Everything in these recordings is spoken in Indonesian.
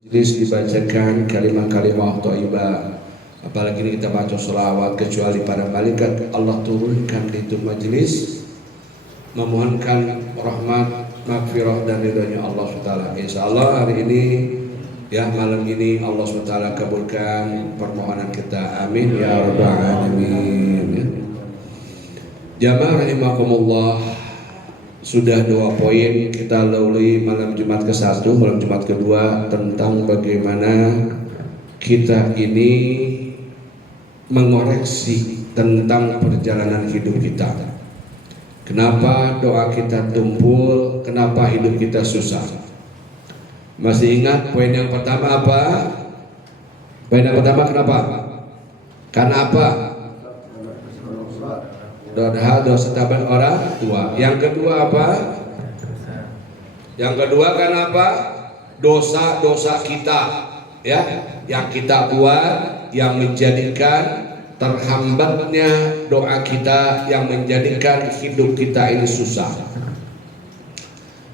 Majelis dibacakan kalimah-kalimah thayyibah, apalagi ini kita baca sholawat, kecuali para malaikat Allah turunkan di itu majelis memohonkan rahmat, maghfirah dan ridhonya Allah SWT. Insyaallah hari ini ya, malam ini Allah SWT kabulkan permohonan kita, amin ya rabbal alamin. Jamaah rahimakumullah, sudah 2 poin kita lalui malam Jumat ke-1, malam Jumat kedua, tentang bagaimana kita ini mengoreksi tentang perjalanan hidup kita. Kenapa doa kita tumpul, kenapa hidup kita susah. Masih ingat poin yang pertama apa? Poin yang pertama kenapa? Karena apa? Dosa taban orang tua. Yang kedua apa? Yang kedua kenapa? Dosa-dosa kita, ya, yang kita buat, yang menjadikan terhambatnya doa kita, yang menjadikan hidup kita ini susah.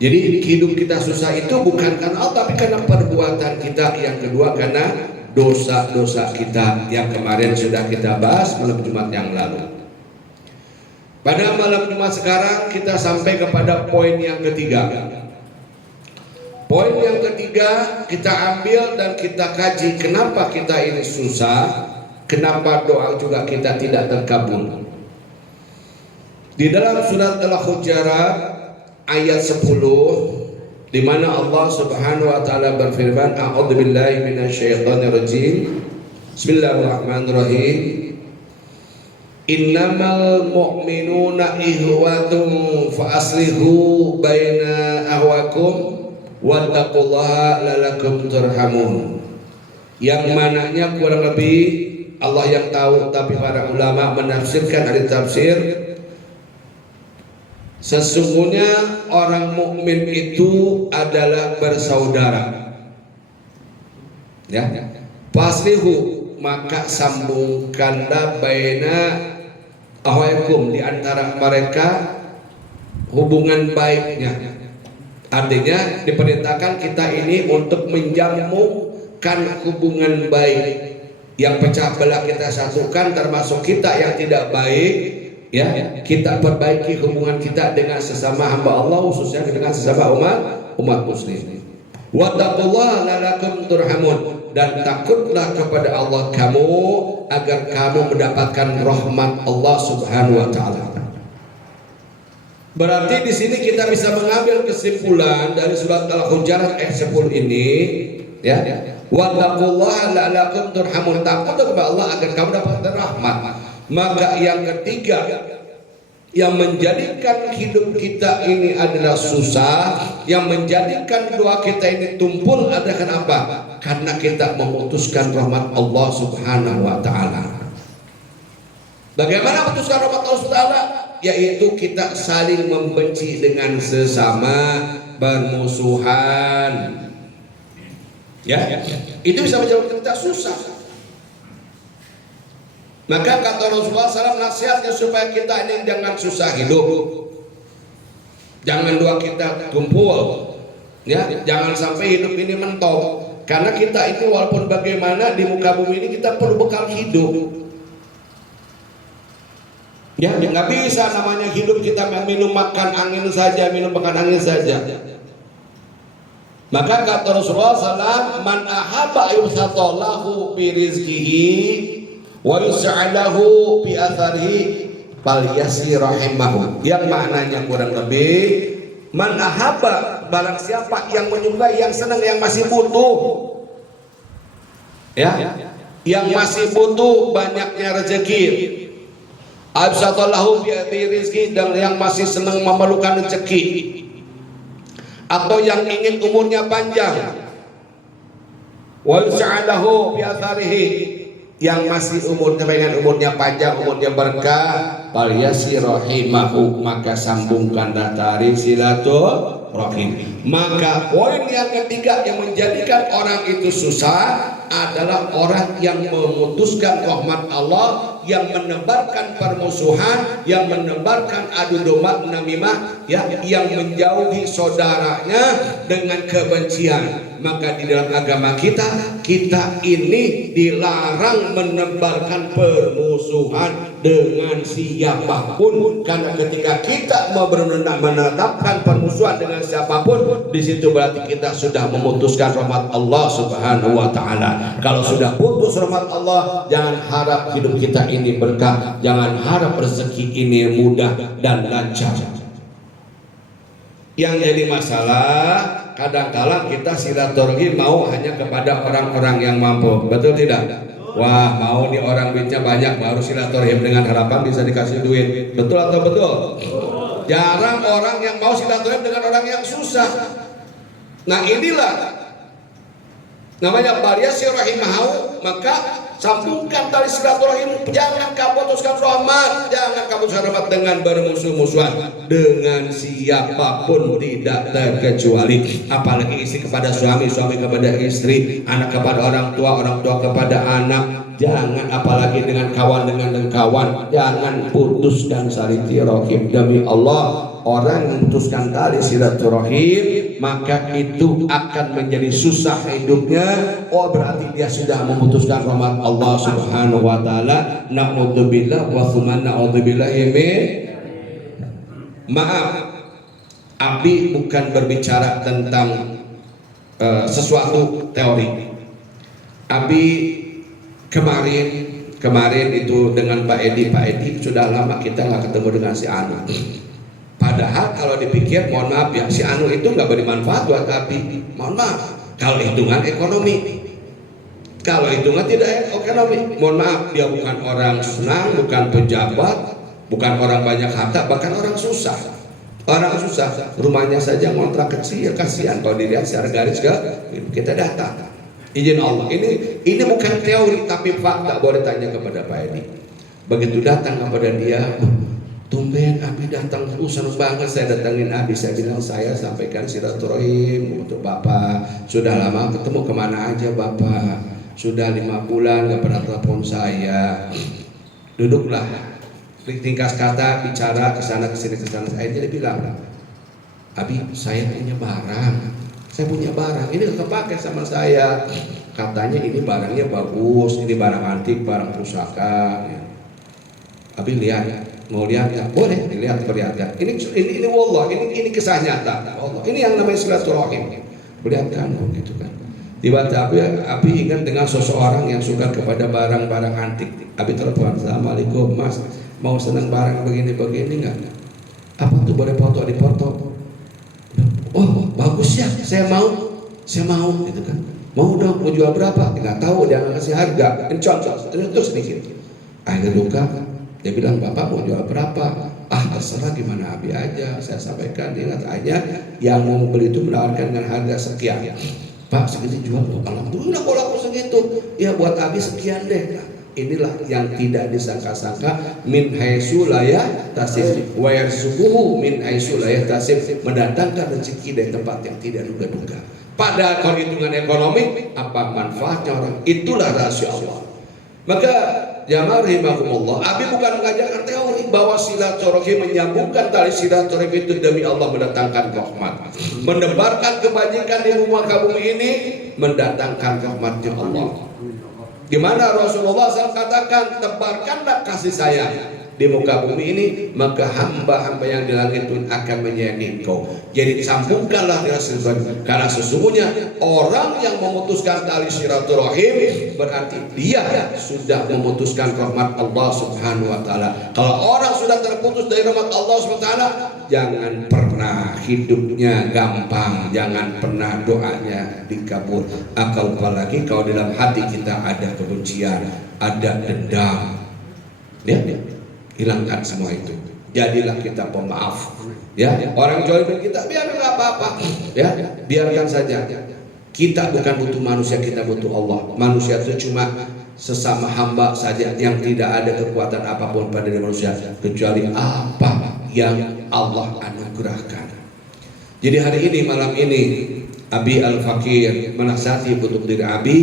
Jadi hidup kita susah itu bukan karena Allah, tapi karena perbuatan kita. Yang kedua karena dosa-dosa kita yang kemarin sudah kita bahas malam Jumat yang lalu. Pada malam Jumat sekarang kita sampai kepada poin yang ketiga. Poin yang ketiga kita ambil dan kita kaji kenapa kita ini susah, kenapa doa juga kita tidak terkabul. Di dalam surat Al-Hujurat ayat 10, di mana Allah Subhanahu wa taala berfirman, a'udzubillahi minasyaitonirrajim. Bismillahirrahmanirrahim. Innamal mu'minuna ihwatun fa aslihu baina ahwakum wattaqullaha lalakum turhamun. Yang mananya kurang lebih Allah yang tahu, tapi para ulama menafsirkan dari tafsir, sesungguhnya orang mukmin itu adalah bersaudara. Ya, faslihu, maka sambungkanlah baina ahwaikum, di antara mereka hubungan baiknya. Artinya diperintahkan kita ini untuk menjamukan hubungan baik. Yang pecah belah kita satukan, termasuk kita yang tidak baik, ya, kita perbaiki hubungan kita dengan sesama hamba Allah, khususnya dengan sesama umat muslim. Wattaqullaha lalakum turhamun, dan takutlah kepada Allah kamu agar kamu mendapatkan rahmat Allah Subhanahu wa taala. Berarti di sini kita bisa mengambil kesimpulan dari surat Al-Hujurat ayat 10 ini, ya. Wattaqullaha la'allakum turhamun, takut kepada Allah agar kamu dapatkan rahmat. Maka yang ketiga yang menjadikan hidup kita ini adalah susah, yang menjadikan doa kita ini tumpul adalah kenapa? Karena kita memutuskan rahmat Allah Subhanahu wa taala. Bagaimana memutuskan rahmat Allah Subhanahu wa taala? Yaitu kita saling membenci dengan sesama, bermusuhan. Ya, itu bisa menjadikan kita susah. Maka kata Rasulullah SAW, nasihatnya supaya kita ini jangan susah hidup, jangan doa kita tumpul, ya, jangan sampai hidup ini mentok. Karena kita itu walaupun bagaimana di muka bumi ini kita perlu bekal hidup. Ya, nggak bisa namanya hidup kita minum makan angin saja, minum makan angin saja. Maka kata Rasulullah SAW, man ahabba yusatalahu bi rizkihi wa yus'alahu bi atharihi falyasir rahimahu. Yang maknanya kurang lebih, man ahabba, barang siapa yang menyukai, yang senang, yang masih butuh, ya, yang masih butuh banyaknya rezeki, absatallahu bi rizki, dan yang masih senang memerlukan rezeki, atau yang ingin umurnya panjang, wa yus'alahu bi atharihi, yang masih pengen umurnya panjang, umurnya berkah, falyasir rahimahu, maka sambungkanlah tali silaturahim. Maka poin yang ketiga yang menjadikan orang itu susah adalah orang yang memutuskan rahmat Allah, yang menebarkan permusuhan, yang menebarkan adu domba namimah, ya, yang menjauhi saudaranya dengan kebencian. maka di dalam agama kita ini dilarang menebarkan permusuhan dengan siapapun, karena ketika kita mau menetapkan permusuhan dengan siapapun, di situ berarti kita sudah memutuskan rahmat Allah Subhanahu wa taala. Kalau sudah putus rahmat Allah, jangan harap hidup kita ini berkah, jangan harap rezeki ini mudah dan lancar. Yang jadi masalah, kadang-kala kita silaturahim mau hanya kepada orang-orang yang mampu, betul tidak? Wah, mau nih orang duitnya banyak baru silaturahim dengan harapan bisa dikasih duit, betul atau betul? Jarang orang yang mau silaturahim dengan orang yang susah. Nah inilah namanya bariyasi rahimahu, maka sambungkan tali silaturahim, jangan kamu putuskan rahmat, jangan kamu putuskan rahmat dengan bermusuh-musuhan dengan siapapun tidak terkecuali, apalagi istri kepada suami, suami kepada istri, anak kepada orang tua kepada anak, jangan apalagi dengan kawan jangan putuskan silaturahim. Demi Allah, orang yang memutuskan tali silaturahim maka itu akan menjadi susah hidupnya. Oh, berarti dia sudah memutuskan rahmat Allah Subhanahu wa taala. Na'udzubillah wa tsumma na'udzubillah. Maaf, Abi bukan berbicara tentang sesuatu teori. Abi kemarin itu dengan Pak Edi sudah lama kita nggak ketemu dengan si Anu. Padahal kalau dipikir, mohon maaf ya, si Anu itu nggak bermanfaat buat Abi. Mohon maaf, kalau hitungan ekonomi, kalau hitungan tidak ekonomi, mohon maaf, dia bukan orang senang, bukan pejabat, bukan orang banyak harta, bahkan orang susah. Orang susah, rumahnya saja ngontrak kecil, kasihan kalau dilihat secara garis kita datang. Izin Allah, ini bukan teori tapi fakta, boleh tanya kepada Pak Edi. Begitu datang kepada dia, tumben Abi datang, senang banget saya datangin Abi. Saya bilang saya sampaikan silaturahim untuk Bapak. Sudah lama ketemu, kemana aja Bapak? Sudah 5 bulan gak pernah telepon saya. Duduklah, ringkas kata, bicara kesana kesini kesana. Akhirnya dia bilang, Abi saya punya barang, ini kepake sama saya. Katanya ini barangnya bagus, ini barang antik, barang pusaka. Abi lihat, mau lihat ya boleh dilihat, perlihatkan. Ini wallah, ini kisah nyata. Allah, ini yang namanya silaturahim. Perlihatkan gitu kan. Tiba-tiba Abi ingat dengan seseorang yang suka kepada barang-barang antik. Abi telepon, Assalamualaikum Mas, mau senang barang begini nggak? Apa tuh, boleh foto? Dipoto. Oh bagus ya, saya mau gitu kan. Mau dong, mau jual berapa? Nggak tahu, dia nggak kasih harga. Terus sedikit. Akhirnya luka. Dia bilang, Bapak mau jual berapa? Ah terserah, gimana Abi aja. Saya sampaikan, ingat aja yang mau beli itu menawarkan dengan harga sekian. Pak segitu jual, alhamdulillah kalau aku segitu. Ya buat Abi sekian deh. Nah, inilah yang tidak disangka-sangka, min haitsu la yahtasib wa yarzuquhu min haitsu la yahtasib, mendatangkan rezeki dari tempat yang tidak duga-duga. Pada perhitungan ekonomi, apa manfaatnya orang? Itulah rahasia Allah. Maka jamaah rahimakumullah, Abi bukan mengajarkan teori bahwa silaturahim, menyambungkan tali silaturahim itu demi Allah mendatangkan rahmat, menebarkan kebajikan di muka bumi ini mendatangkan rahmatnya Allah. Gimana Rasulullah SAW katakan, tebarkanlah kasih sayang di muka bumi ini, maka hamba-hamba yang di langit pun akan menyayangi engkau. Jadi sambungkanlah dengan silaturahim, karena sesungguhnya orang yang memutuskan tali silaturahim berarti dia sudah memutuskan rahmat Allah Subhanahu wa taala. Kalau orang sudah terputus dari rahmat Allah Subhanahu wa taala, jangan pernah hidupnya gampang, jangan pernah doanya dikabul. Apalagi kalau dalam hati kita ada kebencian, ada dendam, ya, hilangkan semua itu. Jadilah kita pemaaf. Ya, orang jolimin kita biar nggak apa-apa. Ya, biarkan saja. Kita bukan butuh manusia, kita butuh Allah. Manusia itu cuma sesama hamba saja yang tidak ada kekuatan apapun pada diri manusia kecuali apa yang Allah anugerahkan. Jadi hari ini, malam ini, Abi Al-Fakir menasihati untuk diri Abi,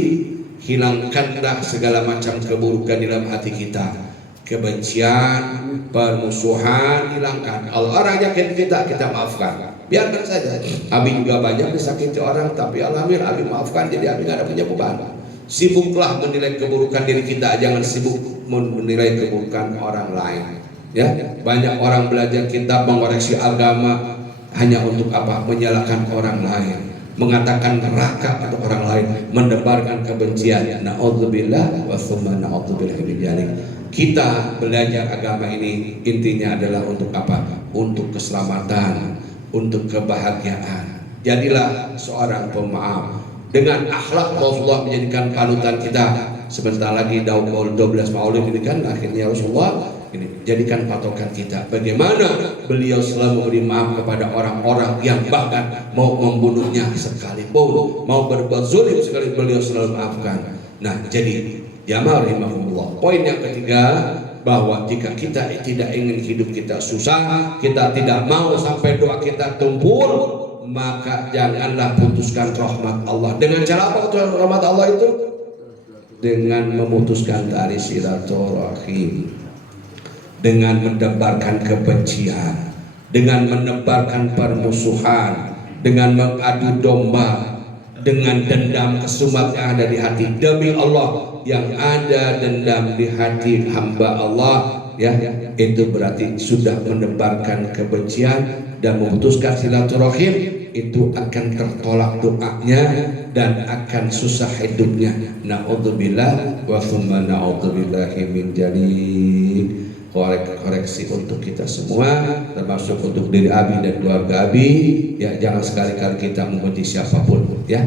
hilangkanlah segala macam keburukan di dalam hati kita. kebencian, permusuhan hilangkan. Kalau orang nyakitin kita maafkan, biarkan saja. Abi juga banyak disakiti orang, tapi alhamdulillah Abi maafkan, jadi Abi gak ada punya beban. Sibuklah menilai keburukan diri kita, jangan sibuk menilai keburukan orang lain. Ya, banyak orang belajar kitab mengoreksi agama hanya untuk apa? Menyalahkan orang lain, mengatakan neraka untuk orang lain, menebarkan kebencian. Na'udzubillah wa tsumma na'udzubillah min dzalik. Kita belajar agama ini intinya adalah untuk apa? Untuk keselamatan, untuk kebahagiaan. Jadilah seorang pemaaf. Dengan akhlak Rasulullah menjadikan panutan kita. Sebentar lagi 12 Maulid ini kan akhirnya Rasulullah ini jadikan patokan kita. Bagaimana beliau selalu beri maaf kepada orang-orang yang bahkan mau membunuhnya sekalipun, mau berbuat zalim sekali, beliau selalu maafkan. Nah, jadi jamaah rahimahumullah. Poin yang ketiga, bahwa jika kita tidak ingin hidup kita susah, kita tidak mau sampai doa kita tumpul, maka janganlah putuskan rahmat Allah. Dengan cara apa putuskan rahmat Allah itu? Dengan memutuskan tali silaturahim, dengan menebarkan kebencian, dengan menebarkan permusuhan, dengan mengadu domba, dengan dendam kesumat yang ada di hati. Demi Allah, yang ada dendam di hati hamba Allah, ya, itu berarti sudah menebarkan kebencian dan memutuskan silaturahim. Itu akan tertolak doanya dan akan susah hidupnya. Na'udzubillah wa tsumma na'udzubillahi min dzalik. Koreksi untuk kita semua, termasuk untuk diri Abi dan keluarga Abi. Ya, jangan sekali-kali kita membenci siapapun. Ya,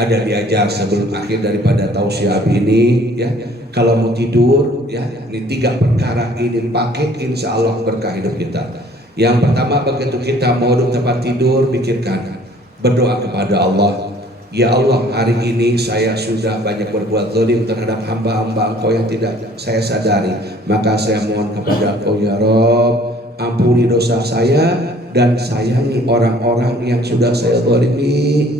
ada diajar sebelum akhir daripada tausiah Abi ini. Ya, kalau mau tidur, ya, ini 3 perkara ini pakai, insya Allah berkah hidup kita. Yang pertama, begitu kita mau duduk tempat tidur, pikirkan, berdoa kepada Allah. Ya Allah, hari ini saya sudah banyak berbuat zalim terhadap hamba-hamba Engkau yang tidak saya sadari. Maka saya mohon kepada Engkau ya Rabb, ampuni dosa saya dan sayangi orang-orang yang sudah saya zalimi.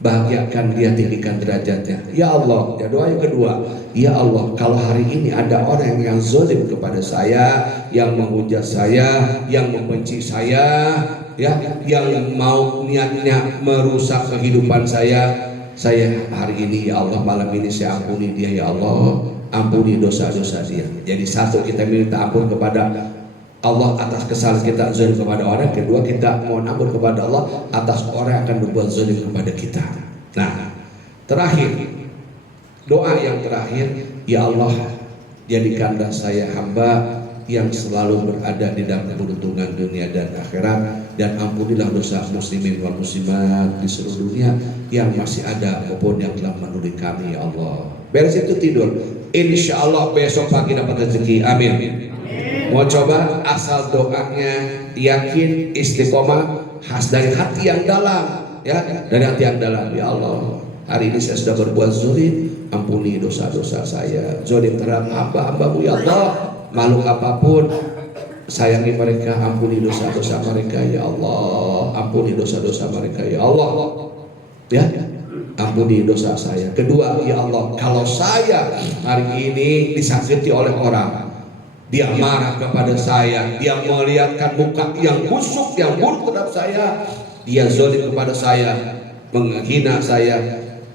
Bahagiakan dia, tinggikan derajatnya. Ya Allah, ya doa yang kedua. Ya Allah, kalau hari ini ada orang yang zalim kepada saya, yang menghujat saya, yang membenci saya, ya, yang mau niatnya merusak kehidupan saya hari ini ya Allah, malam ini saya ampuni dia ya Allah, ampuni dosa-dosa dia. Jadi satu, kita minta ampun kepada Allah atas kesalahan kita zalim kepada orang. Kedua, kita mohon ampun kepada Allah atas orang yang akan berbuat zalim kepada kita. Nah, terakhir, doa yang terakhir, ya Allah, jadikanlah saya hamba yang selalu berada di dalam keberuntungan dunia dan akhirat, dan ampunilah dosa muslimin wal muslimat di seluruh dunia yang masih ada maupun yang telah menuding kami ya Allah. Beres itu tidur, insya Allah besok pagi dapat rezeki. Amin. Mau coba, asal doanya yakin, istiqomah, khas dari hati yang dalam, ya, dari hati yang dalam. Ya Allah, hari ini saya sudah berbuat zalim, ampuni dosa-dosa saya, zalim terhadap hamba-Hambamu ya Allah, makhluk apapun, sayangi mereka, ampuni dosa-dosa mereka ya Allah, ampuni dosa-dosa mereka ya Allah, ya, ampuni dosa saya. Kedua, ya Allah, kalau saya hari ini disakiti oleh orang, dia marah kepada saya, dia melihatkan muka yang busuk, yang buruk terhadap saya, dia zalim kepada saya, menghina saya,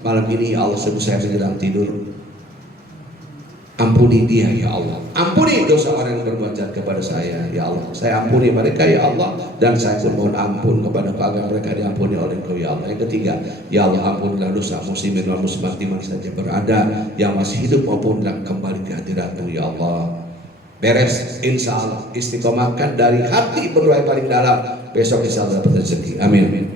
malam ini ya Allah, sebelum saya sedang tidur, ampuni dia ya Allah, ampuni dosa orang yang berbuat jahat kepada saya ya Allah, saya ampuni mereka ya Allah, dan saya pun mohon ampun kepada Engkau agar mereka diampuni oleh Engkau ya Allah. Yang ketiga, ya Allah, ampunilah dosa muslimin wal muslimat di mana saja berada, yang masih hidup maupun yang kembali ke hadirat-Mu ya Allah. Beres, insya Allah istiqomahkan dari hati, berdoa yang paling dalam, besok insya Allah dapat rezeki. Amin.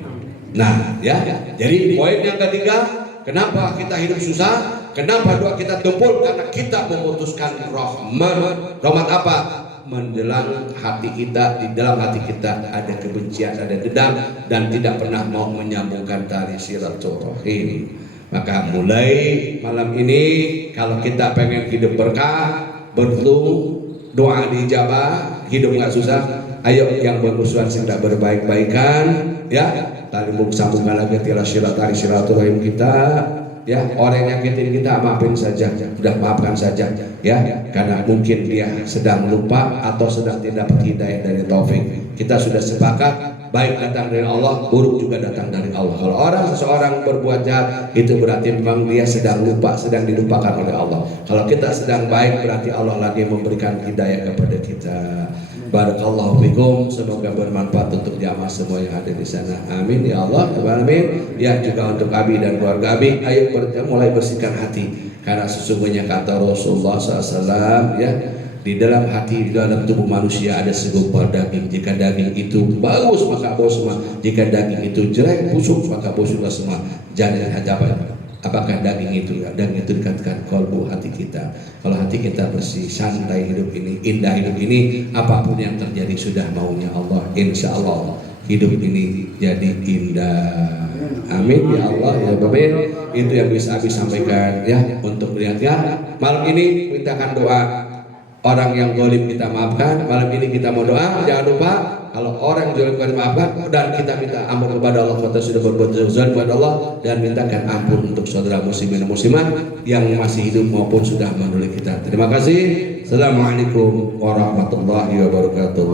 Nah, ya, jadi poin yang ketiga, kenapa kita hidup susah? Kenapa doa kita tumpul? Karena kita memutuskan rahmat. Rahmat apa? Menjelang hati kita, di dalam hati kita ada kebencian, ada dendam, dan tidak pernah mau menyambungkan tali silaturahim. Maka mulai malam ini, kalau kita pengen hidup berkah, beruntung, doa dijabah, hidup nggak susah, ayo yang bermusuhan segera berbaik-baikan, ya, tali sambungkan lagi tali silaturahim kita, ya orang yang nyakitin kita maafin saja, sudah maafkan saja ya, karena mungkin dia sedang lupa atau sedang tidak dapat hidayah dari taufik. Kita sudah sepakat baik datang dari Allah, buruk juga datang dari Allah. Kalau seseorang berbuat jahat itu berarti memang dia sedang lupa, sedang dilupakan oleh Allah. Kalau kita sedang baik berarti Allah lagi memberikan hidayah kepada kita. Barakallahu fikum, semoga bermanfaat untuk jamaah semua yang ada di sana. Amin ya Allah, amin. Ya juga untuk Abi dan keluarga Abi, ayo mulai bersihkan hati, karena sesungguhnya kata Rasulullah SAW ya, di dalam hati, di dalam tubuh manusia ada segumpal daging. Jika daging itu bagus maka bagus semua, jika daging itu jelek busuk maka busuklah semua. Jangan hadapan apakah daging itu ya, daging itu dikatakan kolbu, hati kita. Kalau hati kita bersih, santai hidup ini, indah hidup ini, apapun yang terjadi sudah maunya Allah, insya Allah hidup ini jadi indah. Amin ya Allah ya Babil. Itu yang bisa Abi sampaikan ya untuk melihatnya. Malam ini mintakan doa, orang yang zalim kita maafkan. Malam ini kita mau doa, jangan lupa kalau orang yang zalim kita maafkan, dan kita minta ampun kepada Allah kita sudah berbuat zalim kepada Allah, dan mintakan ampun untuk saudara muslimin dan muslimat yang masih hidup maupun sudah menolak kita. Terima kasih. Assalamualaikum warahmatullahi wabarakatuh.